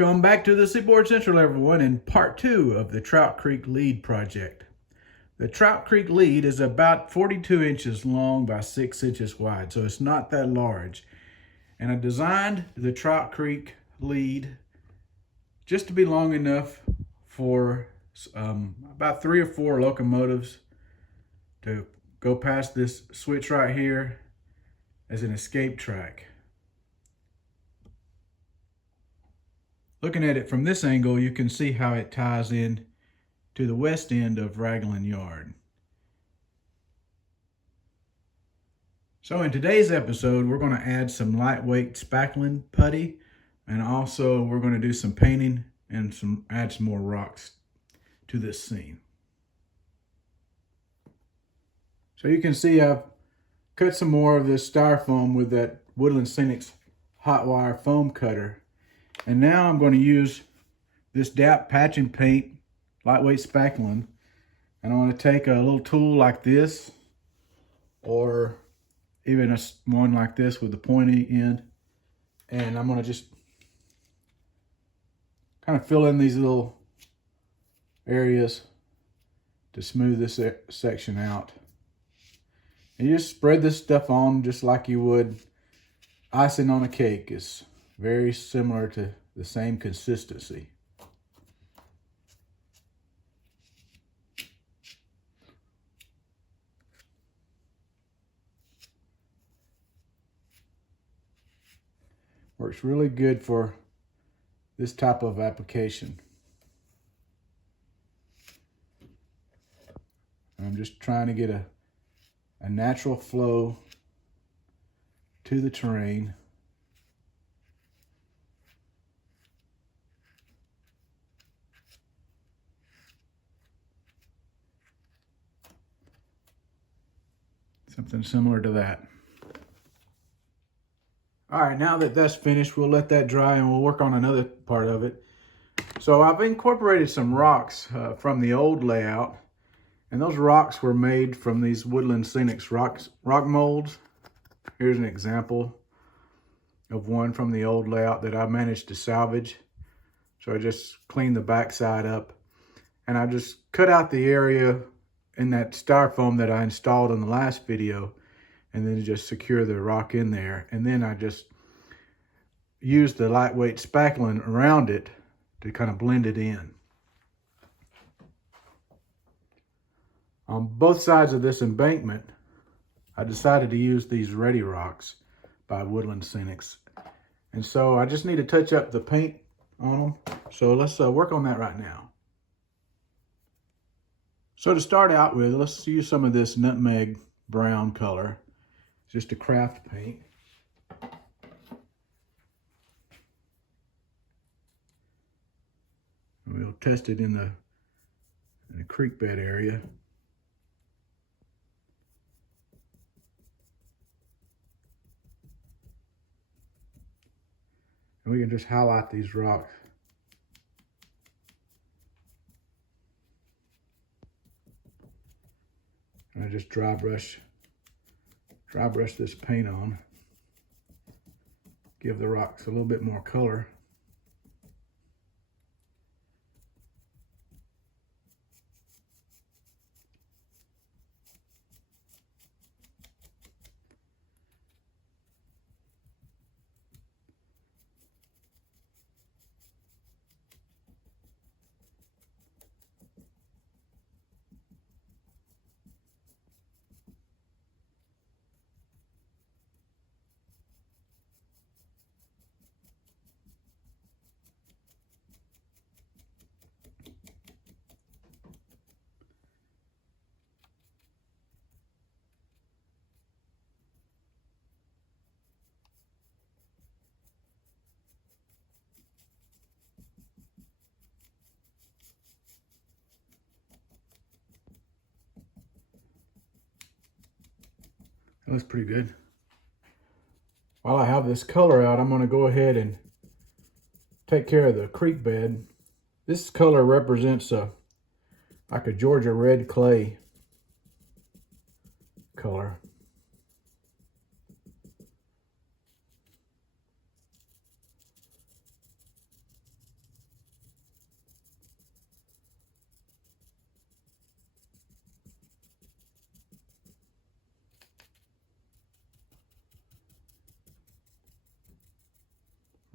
Welcome back to the Seaboard Central, everyone, in part 2 of the Trout Creek lead project. The Trout Creek lead is about 42 inches long by 6 inches wide, so it's not that large. And I designed the Trout Creek lead just to be long enough for about 3 or 4 locomotives to go past this switch right here as an escape track. Looking at it from this angle, you can see how it ties in to the west end of Raglan Yard. So in today's episode, we're going to add some lightweight spackling putty, and also we're going to do some painting and add some more rocks to this scene. So you can see I've cut some more of this styrofoam with that Woodland Scenics hot wire foam cutter. And now I'm going to use this DAP patch and paint lightweight spackling, and I'm going to take a little tool like this, or even one like this with the pointy end, and I'm going to just kind of fill in these little areas to smooth this section out. And you just spread this stuff on just like you would icing on a cake. It's very similar to the same consistency. Works really good for this type of application. I'm just trying to get a natural flow to the terrain. Something similar to that. All right, now that that's finished, we'll let that dry and we'll work on another part of it. So I've incorporated some rocks from the old layout, and those rocks were made from these Woodland Scenics rock molds. Here's an example of one from the old layout that I managed to salvage. So I just cleaned the backside up, and I just cut out the area in that styrofoam that I installed in the last video, and then just secure the rock in there. And then I just used the lightweight spackling around it to kind of blend it in. On both sides of this embankment, I decided to use these Ready Rocks by Woodland Scenics. And so I just need to touch up the paint on them. So let's work on that right now. So to start out with, let's use some of this nutmeg brown color. It's just a craft paint. And we'll test it in the creek bed area. And we can just highlight these rocks. And I just dry brush this paint on. Give the rocks a little bit more color. That looks pretty good. While I have this color out, I'm going to go ahead and take care of the creek bed. This color represents like a Georgia red clay color.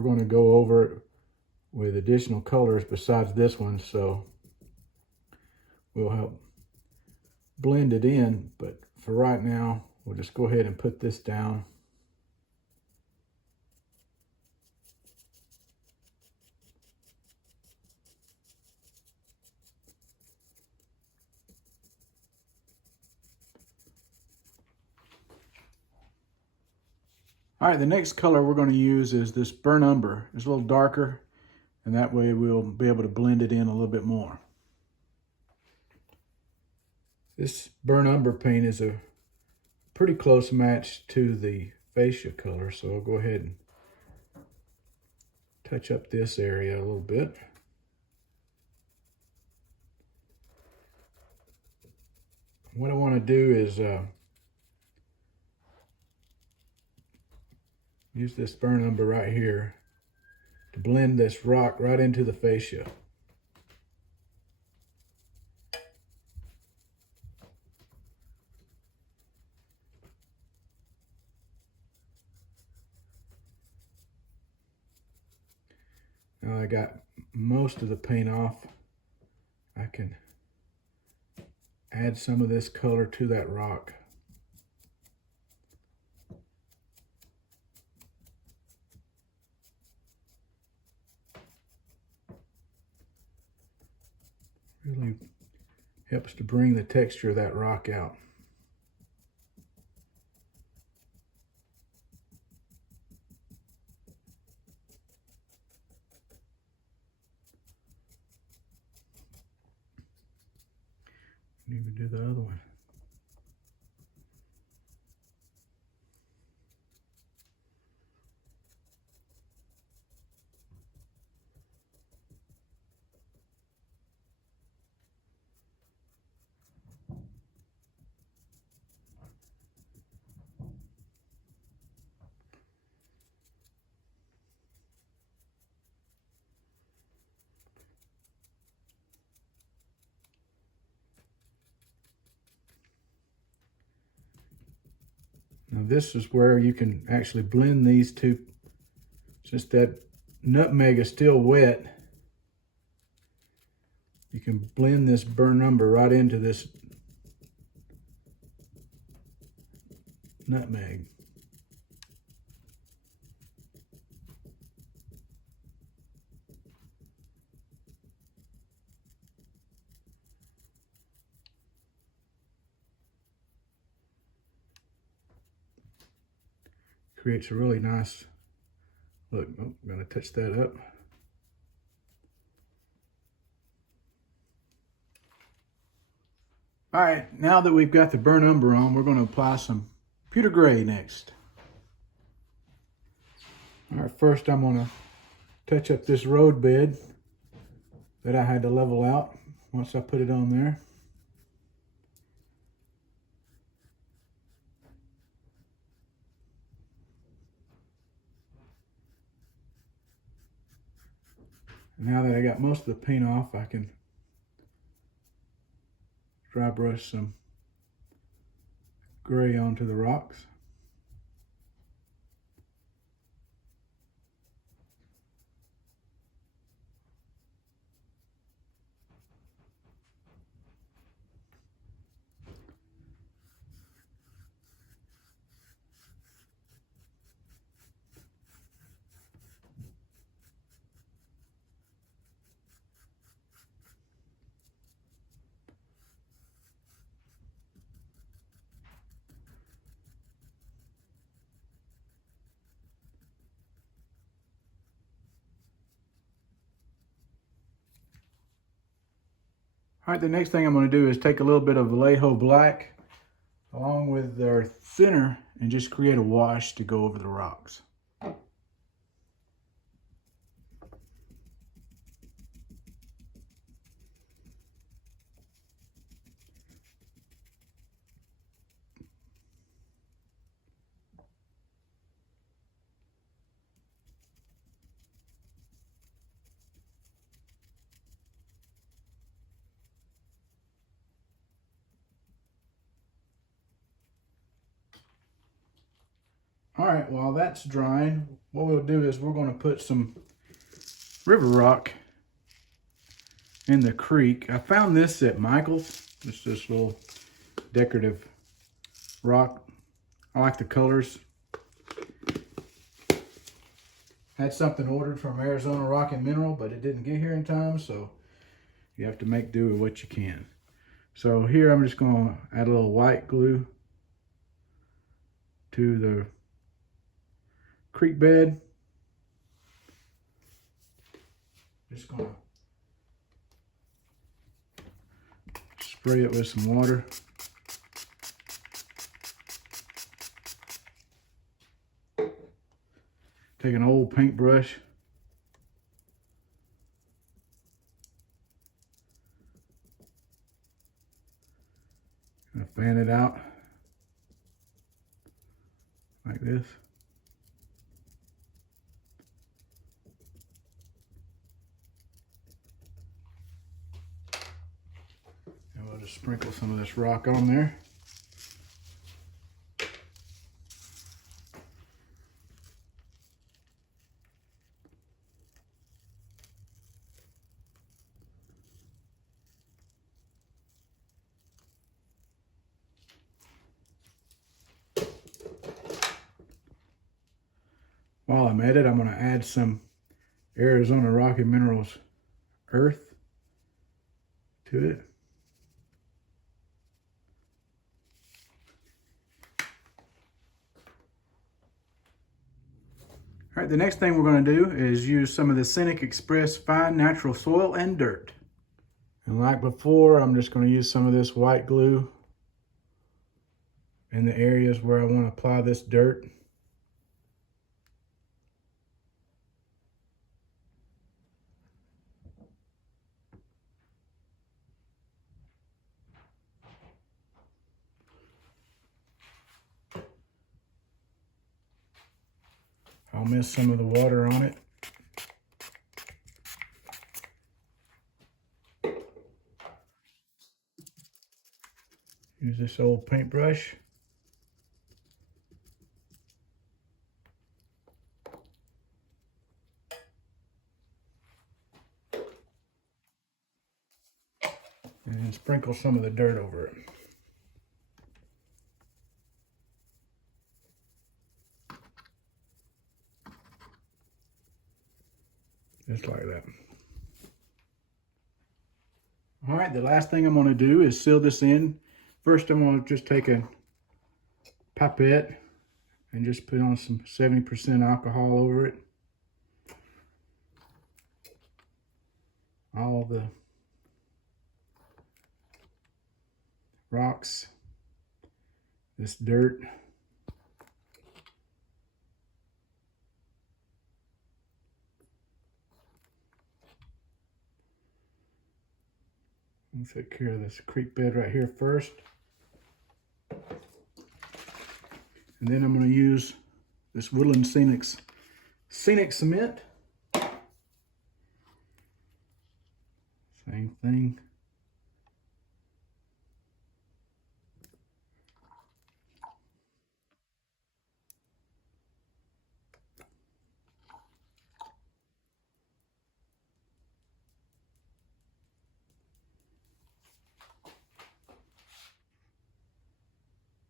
we're going to go over it with additional colors besides this one, so we'll help blend it in. But for right now, we'll just go ahead and put this down. All right, the next color we're going to use is this burnt umber. It's a little darker, and that way we'll be able to blend it in a little bit more. This burnt umber paint is a pretty close match to the fascia color, so I'll go ahead and touch up this area a little bit. What I want to do is use this burnt umber right here to blend this rock right into the fascia. Now I got most of the paint off. I can add some of this color to that rock. Really helps to bring the texture of that rock out. Even do the other one. Now this is where you can actually blend these two. Since that nutmeg is still wet, you can blend this burnt umber right into this nutmeg. Creates a really nice look. Oh, I'm going to touch that up. All right, now that we've got the burnt umber on, we're going to apply some pewter gray next. All right, first I'm going to touch up this road bed that I had to level out once I put it on there. Now that I got most of the paint off, I can dry brush some gray onto the rocks. All right, the next thing I'm going to do is take a little bit of Vallejo black along with their thinner and just create a wash to go over the rocks. All right, while that's drying, what we'll do is we're going to put some river rock in the creek. I found this at Michael's. It's this little decorative rock. I like the colors. Had something ordered from Arizona Rock and Mineral, but it didn't get here in time, so you have to make do with what you can. So here I'm just going to add a little white glue to the creek bed. Just going to spray it with some water. Take an old paintbrush. And fan it out like this. And we'll just sprinkle some of this rock on there. While I'm at it, I'm going to add some Arizona Rock and Minerals earth to it. All right, the next thing we're going to do is use some of the Scenic Express Fine Natural Soil and Dirt. And like before, I'm just going to use some of this white glue in the areas where I want to apply this dirt. I'll miss some of the water on it. Use this old paintbrush. And sprinkle some of the dirt over it. Just like that. All right, the last thing I'm going to do is seal this in. First, I'm going to just take a pipette and just put on some 70% alcohol over it. All the rocks, this dirt. Let's take care of this creek bed right here first. And then I'm going to use this Woodland Scenic Cement. Same thing.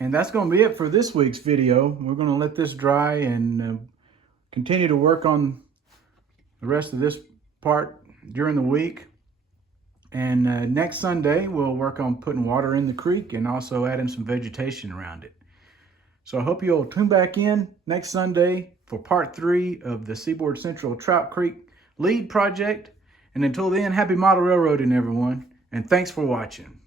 And that's going to be it for this week's video. We're going to let this dry and continue to work on the rest of this part during the week. And next Sunday, we'll work on putting water in the creek and also adding some vegetation around it. So I hope you'll tune back in next Sunday for part 3 of the Seaboard Central Trout Creek Lead Project. And until then, happy model railroading, everyone. And thanks for watching.